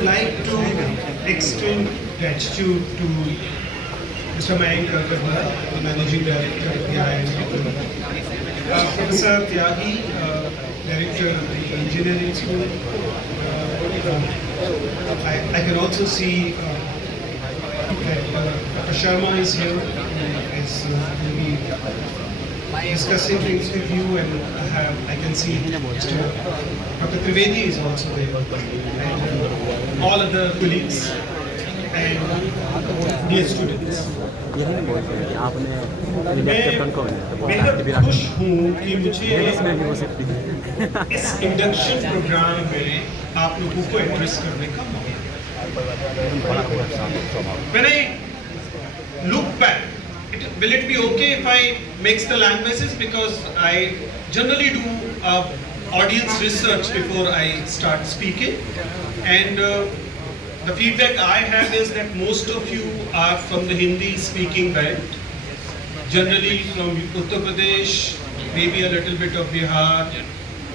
would like to extend gratitude to Mr. Mayank Agarwal, the Managing Director of the IIM, Professor Tyagi, Director of the Engineering School. I can also see that Dr. Sharma is here, is will be discussing things with you, and I can see Mr. Dr. Trivedi is also there, and all other colleagues and dear students. आपने बेहद खुश हूँ कि मुझे इस induction programme में आप लोगों को एड्रेस करने का मौका मिला। When I look back, will it be okay if I mix the languages, because I generally do audience research before I start speaking, and the feedback I have is that most of you are from the Hindi speaking belt, generally from Uttar Pradesh, maybe a little bit of Bihar,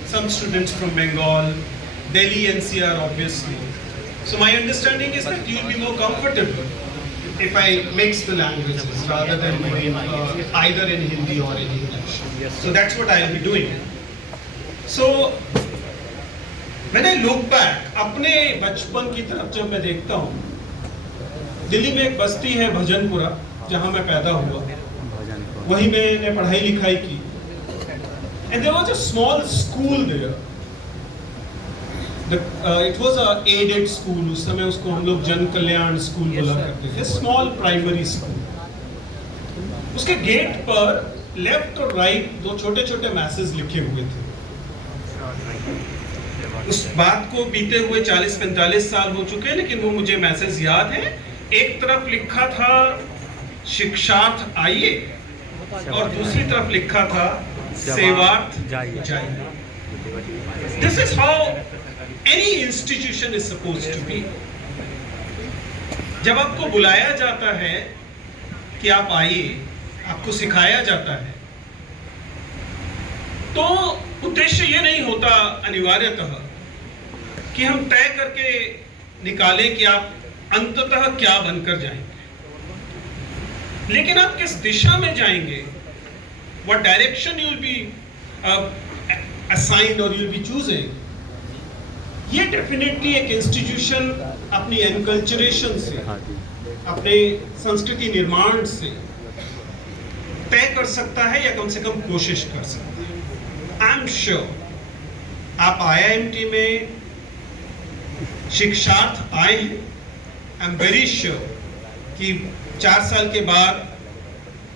some students from Bengal, Delhi NCR obviously. So my understanding is that you will be more comfortable if I mix the languages rather than doing either in Hindi or in English. So that's what I will be doing. So when I look back, अपने बचपन की तरफ जब मैं देखता हूँ, दिल्ली में एक बस्ती है भजनपुरा, जहाँ मैं पैदा हुआ, वहीं मैंने पढ़ाई लिखाई की, and there was a small school there. It was a aided school. उस समय उसको हम लोग जन कल्याण स्कूल बोला करते थे, स्मॉल प्राइमरी स्कूल. उसके गेट पर लेफ्ट और राइट दो छोटे छोटे मैसेज लिखे हुए थे. उस बात को बीते हुए 40-45 साल हो चुके हैं, लेकिन वो मुझे मैसेज याद है. एक तरफ लिखा था शिक्षार्थ आइए, और दूसरी तरफ लिखा था सेवार्थ जाइए. This is how any institution is supposed to be. जब आपको बुलाया जाता है कि आप आइए, आपको सिखाया जाता है, तो उद्देश्य ये नहीं होता अनिवार्यतः कि हम तय करके निकालें कि आप अंततः क्या बनकर जाएंगे, लेकिन आप किस दिशा में जाएंगे, what direction you will be assigned or you will be choosing, ये डेफिनेटली एक इंस्टीट्यूशन अपनी एनकल्चरेशन से, अपने संस्कृति निर्माण से तय कर सकता है, या कम से कम कोशिश कर सकता है. आई एम श्योर आप IIMT में शिक्षार्थ आए हैं. आई एम वेरी श्योर कि 4 साल के बाद,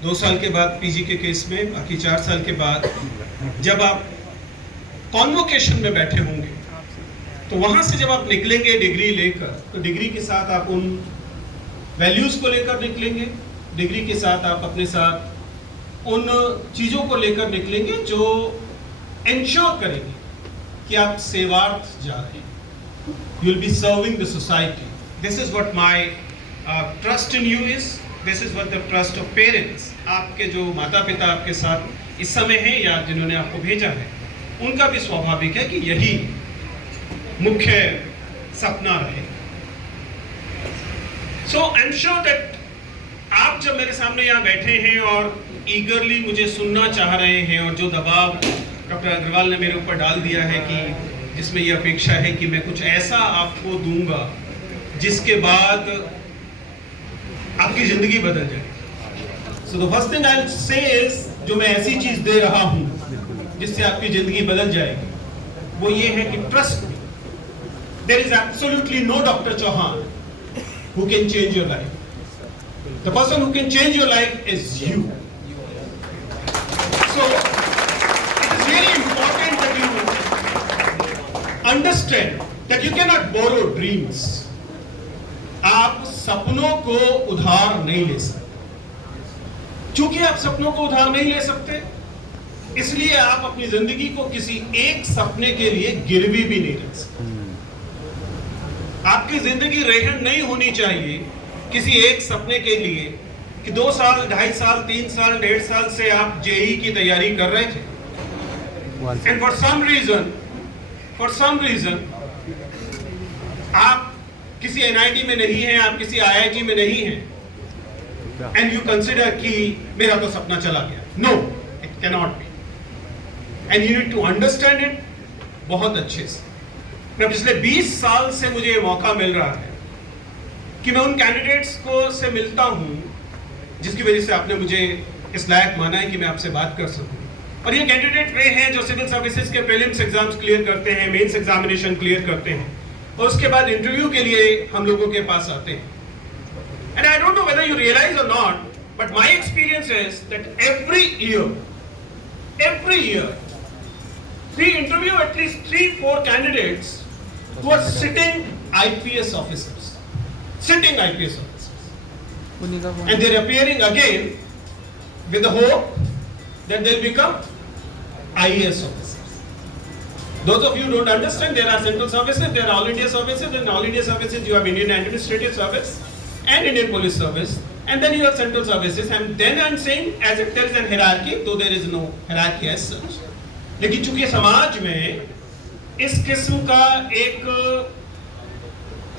2 साल के बाद पीजी के केस में, बाकी 4 साल के बाद जब आप कॉन्वोकेशन में बैठे होंगे, तो वहां से जब आप निकलेंगे डिग्री लेकर, तो डिग्री के साथ आप उन वैल्यूज को लेकर निकलेंगे, डिग्री के साथ आप अपने साथ उन चीजों को लेकर निकलेंगे जो इंश्योर करेंगे कि आप सेवार्थ जा रहे हैं. You will be serving the society. This is what my trust in you is. This is what the trust of parents. आपके जो माता पिता आपके साथ इस समय हैं या जिन्होंने आपको भेजा है, उनका भी स्वाभाविक है कि यही मुख्य सपना रहे. सो आई एम श्योर दैट आप जब मेरे सामने यहाँ बैठे हैं और ईगरली मुझे सुनना चाह रहे हैं, और जो दबाव डॉक्टर अग्रवाल ने मेरे ऊपर डाल दिया है कि जिसमें ये अपेक्षा है कि मैं कुछ ऐसा आपको दूंगा जिसके बाद आपकी जिंदगी बदल जाए. So the first thing I will say is, जो मैं ऐसी चीज दे रहा हूँ जिससे आपकी जिंदगी बदल जाएगी, वो ये है कि trust me. There is absolutely no Dr. Chauhan who can change your life. The person who can change your life is you. So it is really important that you understand that you cannot borrow dreams. आप सपनों को उधार नहीं ले सकते. चूंकि आप सपनों को उधार नहीं ले सकते, इसलिए आप अपनी जिंदगी को किसी एक सपने के लिए गिरवी भी नहीं रख सकते. आपकी जिंदगी रेहन नहीं होनी चाहिए किसी एक सपने के लिए कि 2 साल, 2.5 साल, 3 साल, 1.5 साल से आप जेई की तैयारी कर रहे थे, एंड फॉर सम रीजन आप किसी एनआईटी में नहीं हैं, आप किसी आईआईटी में नहीं हैं, एंड यू कंसिडर कि मेरा तो सपना चला गया, no, it cannot be, and you need to understand it बहुत अच्छे से। मैं पिछले 20 साल से मुझे ये मौका मिल रहा है कि मैं उन कैंडिडेट्स को से मिलता हूं जिसकी वजह से आपने मुझे इस लायक माना है कि मैं आपसे बात कर सकूं। और ये कैंडिडेट वे हैं जो सिविल सर्विसेज के प्रीलिम्स एग्जाम्स क्लियर करते हैं, मेंस एग्जामिनेशन क्लियर करते हैं, और उसके बाद इंटरव्यू के लिए हम लोगों के पास आते हैं। And I don't know whether you realise or not, but my experience is that every year we interview at least 3-4 candidates who are sitting IPS officers, and they're appearing again with the hope that they'll become IAS officers. Those of you who don't understand, there are central services, there are all India services. In all India services you have Indian Administrative Service and Indian Police Service, and then you have central services. And then I'm saying, as if there is an hierarchy, though there is no hierarchy as such. लेकिन चूंकि समाज में इस किस्म का एक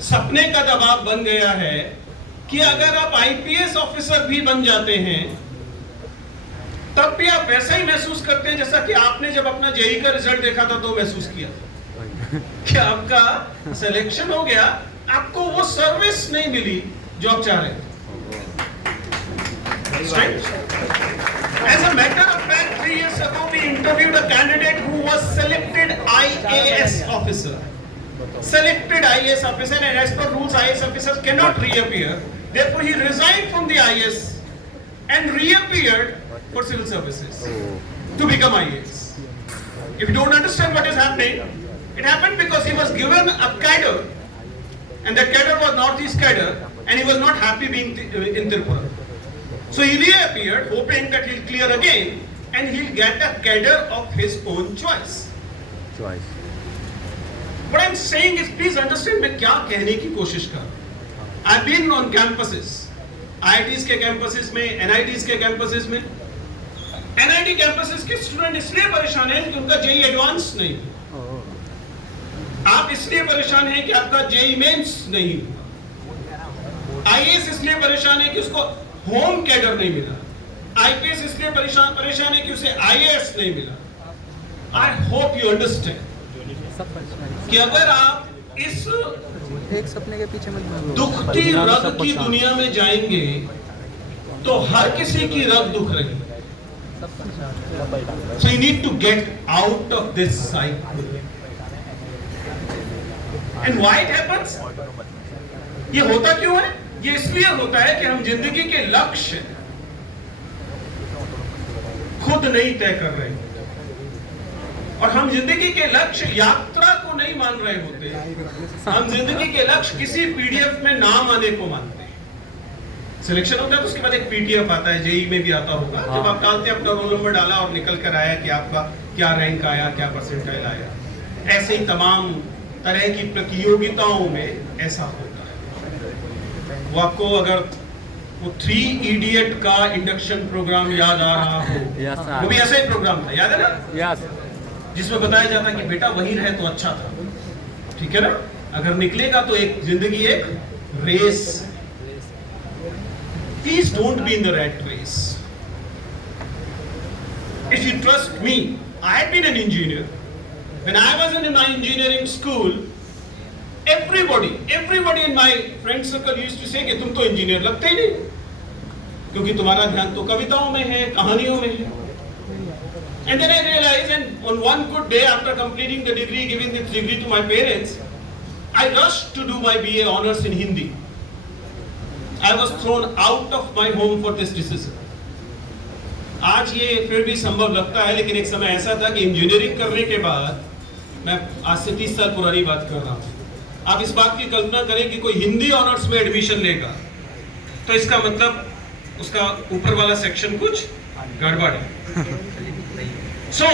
सपने का दबाव बन गया है कि अगर आप आईपीएस ऑफिसर भी बन जाते हैं तब भी आप वैसा ही महसूस करते हैं जैसा कि आपने जब अपना जेईई का रिजल्ट देखा था तो महसूस किया था कि आपका सिलेक्शन हो गया, आपको वो सर्विस नहीं मिली जो आप चाह रहे थे। As a matter of fact, 3 years ago we interviewed a candidate who was selected IAS officer. Selected IAS officer, and as per rules, IAS officers cannot reappear. Therefore, he resigned from the IAS and reappeared for civil services to become IAS. If you don't understand what is happening, it happened because he was given a cadre, and that cadre was Northeast cadre, and he was not happy being in Tripura. So he reappeared, hoping that he'll clear again, and he'll get a cadre of his own choice. What I'm saying is, please understand, मैं क्या कहने की कोशिश कर रहा हूँ। I've been on campuses, IITs के campuses में, NITs के campuses में। NIT campuses के स्टूडेंट इसलिए परेशान हैं कि उनका जेईई एडवांस नहीं हुआ। आप इसलिए परेशान हैं कि आपका जेईई मेंस नहीं हुआ। IAS इसलिए परेशान है कि उसको होम कैडर नहीं मिला। आईपीएस इसलिए परेशान है कि उसे आईएएस नहीं मिला। आई होप यू अंडरस्टैंड कि अगर आप इस एक सपने के पीछे दुखती रग की दुनिया में जाएंगे तो हर किसी की रग दुख रही है। So you need to get out of this cycle. And why it happens? ये होता क्यों है? ये इसलिए होता है कि हम जिंदगी के लक्ष्य खुद नहीं तय कर रहे होते, और हम जिंदगी के लक्ष्य यात्रा को नहीं मान रहे होते। हम जिंदगी के लक्ष्य किसी पीडीएफ में नाम आने को मानते हैं। सिलेक्शन होता है तो उसके बाद एक पीडीएफ आता है, जेईई में भी आता होगा, जब आप डालते हैं अपना रोल नंबर डाला और निकल कर आया कि आपका क्या रैंक आया, क्या परसेंटाइल आया। ऐसे ही तमाम तरह की प्रतियोगिताओं में ऐसा होता है। वो आपको अगर वो 3 इडियट का इंडक्शन प्रोग्राम याद आ रहा हो, वो भी ऐसा ही प्रोग्राम था, याद है ना? जिसमें बताया जाता कि बेटा वही रहे तो अच्छा था, ठीक है ना? अगर निकलेगा तो एक जिंदगी एक रेस। Please don't be in the rat race. If you trust me, I have been an engineer. When I was in my engineering school, everybody in my friend circle used to say कि तुम तो engineer लगते ही नहीं, क्योंकि तुम्हारा ध्यान तो कविताओं में है, कहानियों में है। And then I realized, and on one good day after completing the degree, giving this degree to my parents, I rushed to do my BA honors in Hindi. I was thrown out of my home for this decision. आज ये फिर भी संभव लगता है, लेकिन एक समय ऐसा था कि इंजीनियरिंग करने के बाद, मैं आज से 30 साल पुरानी बात कर रहा हूँ, आप इस बात की कल्पना करें कि कोई हिंदी ऑनर्स में एडमिशन लेगा तो इसका मतलब उसका ऊपर वाला सेक्शन कुछ गड़बड़ है। So,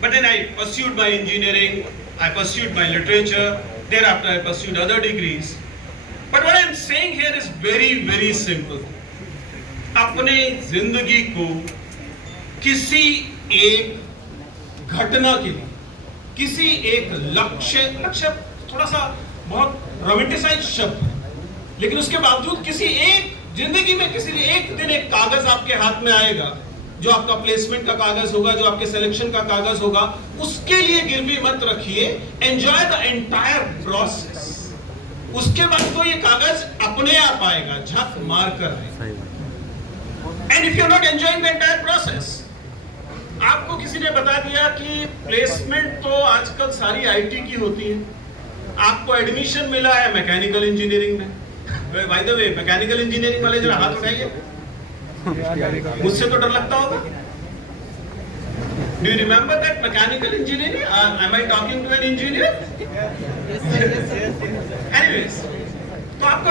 but then I pursued my engineering, I pursued my literature, thereafter I pursued other degrees. But what I am saying here is very, very simple. अपने जिंदगी को किसी एक घटना के लिए, किसी एक लक्ष्य थोड़ा सा बहुत रोमांटिसाइज शब्द है, लेकिन उसके बावजूद किसी एक जिंदगी में किसी एक दिन एक कागज आपके हाथ में आएगा जो आपका प्लेसमेंट का कागज होगा, जो आपके सिलेक्शन का कागज होगा, उसके लिए गिरवी मत रखिए। Enjoy the entire process. उसके बाद तो ये कागज अपने आप आएगा झक मार कर। And if you are not enjoying the entire process, आपको किसी ने बता दिया कि प्लेसमेंट तो आजकल सारी आईटी की होती है, आपको एडमिशन मिला है मैकेनिकल इंजीनियरिंग में। By the way, mechanical engineering वाले जरा हाथ उठाइए, मुझसे तो डर लगता होगा। Do you remember that mechanical engineering? Am I talking to an engineer? Anyways, तो आपको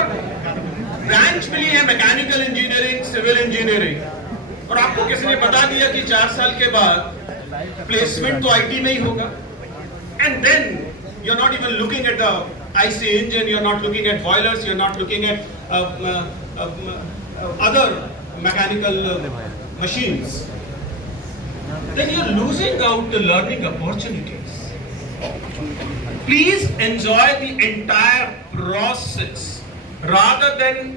ब्रांच मिली है मैकेनिकल इंजीनियरिंग, सिविल इंजीनियरिंग, और आपको किसी ने बता दिया कि 4 साल के बाद प्लेसमेंट तो आईटी में ही होगा। And then you're not even looking at the IC engine, you're not looking at boilers, you're not looking at other mechanical machines. Then you're losing out the learning opportunities. Please enjoy the entire process rather than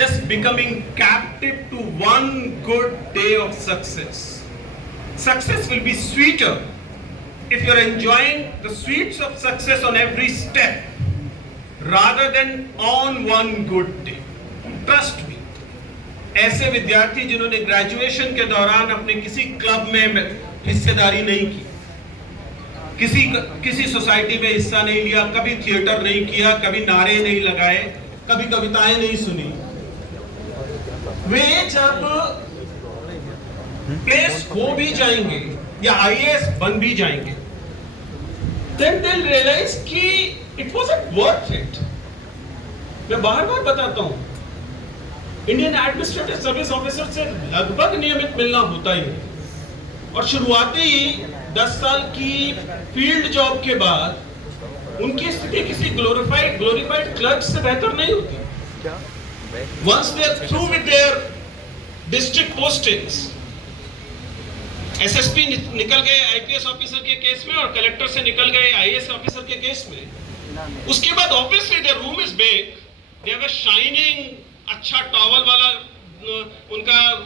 just becoming captive to one good day of success. Success will be sweeter if you're enjoying the sweets of success on every step rather than on one good day. Trust me. ऐसे विद्यार्थी जिन्होंने graduation के दौरान अपने किसी club में हिस्सेदारी नहीं की, किसी सोसाइटी में हिस्सा नहीं लिया, कभी थिएटर नहीं किया, कभी नारे नहीं लगाए, कभी कविताएं नहीं सुनी, वे जब प्लेस हो भी जाएंगे या आईएएस बन भी जाएंगे, then they'll realize कि it wasn't worth it. मैं बार-बार बताता हूं, इंडियन एडमिनिस्ट्रेटिव सर्विस ऑफिसर से लगभग नियमित मिलना होता ही है, और शुरुआती 10 साल की फील्ड जॉब के बाद उनकी स्थिति किसी ग्लोरीफाइड क्लर्क से बेहतर नहीं होती। Once they are through with their district postings, SSP निकल गए आईपीएस ऑफिसर के केस में और कलेक्टर से निकल गए आईएएस ऑफिसर के केस में, उसके बाद obviously their room is big, they have a shining अच्छा टॉवल वाला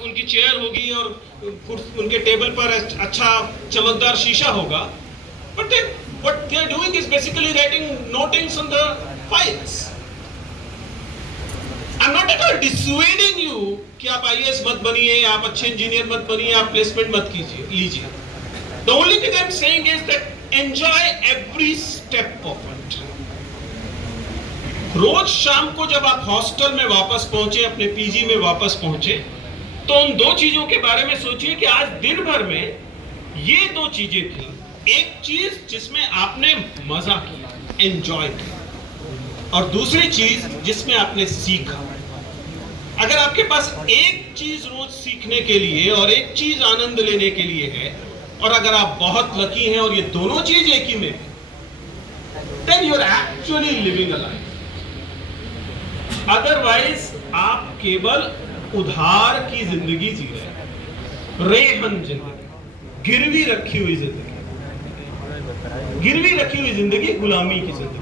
उनकी चेयर होगी और उनके टेबल पर अच्छा चमकदार शीशा होगा, but what they are doing is basically writing notings on the files. I'm not at all dissuading you कि आप आईएएस मत बनिए, आप अच्छे इंजीनियर मत बनिए, आप प्लेसमेंट मत लीजिए। The only thing I'm saying is that enjoy every step of it. रोज शाम को जब आप हॉस्टल में वापस पहुंचे, अपने पीजी में वापस पहुंचे, तो उन 2 चीजों के बारे में सोचिए कि आज दिन भर में ये 2 चीजें थी। एक चीज जिसमें आपने मजा किया, एंजॉय किया, और दूसरी चीज जिसमें आपने सीखा। अगर आपके पास एक चीज रोज सीखने के लिए और एक चीज आनंद लेने के लिए है, और अगर आप बहुत लकी हैं और ये दोनों चीज एक ही में, then you're actually living a life. Otherwise आप केवल उधार की जिंदगी जी रहे हैं, रेहन जिंदगी, गिरवी रखी हुई जिंदगी, गुलामी की जिंदगी।